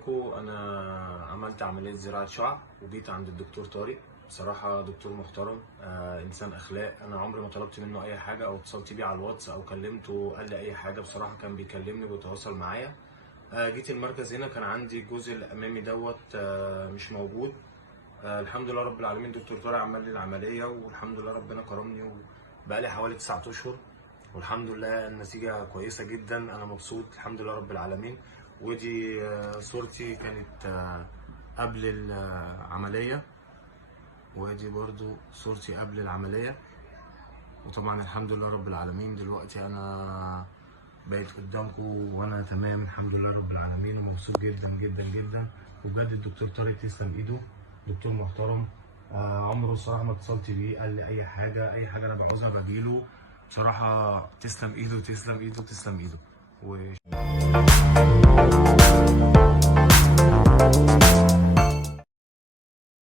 عليكم. انا عملت عمليه زراعه شعر وجيت عند الدكتور طارق. بصراحه دكتور محترم، انسان اخلاق. انا عمري ما طلبت منه اي حاجه او اتصلت بيه على الواتس او كلمته قال لي اي حاجه. بصراحه كان بيكلمني وبيتواصل معايا. جيت المركز هنا كان عندي الجزء الامامي دوت مش موجود. الحمد لله رب العالمين. دكتور طارق عمل لي العمليه والحمد لله ربنا كرمني، وبقالي حوالي 9 اشهر والحمد لله النتيجة كويسة جدا. أنا مبسوط الحمد لله رب العالمين. ودي صورتي كانت قبل العملية، ودي برضو صورتي قبل العملية. وطبعا الحمد لله رب العالمين دلوقتي أنا بقيت قدامكم وأنا تمام الحمد لله رب العالمين، ومبسوط جدا جدا جدا. وبجد الدكتور طارق تسلم إيده، دكتور محترم. عمره الصراحة ما اتصلت بيه قال لي أي حاجة، أي حاجة أنا بعوزها بجيله. بصراحة تسلم ايده تسلم ايده تسلم ايده.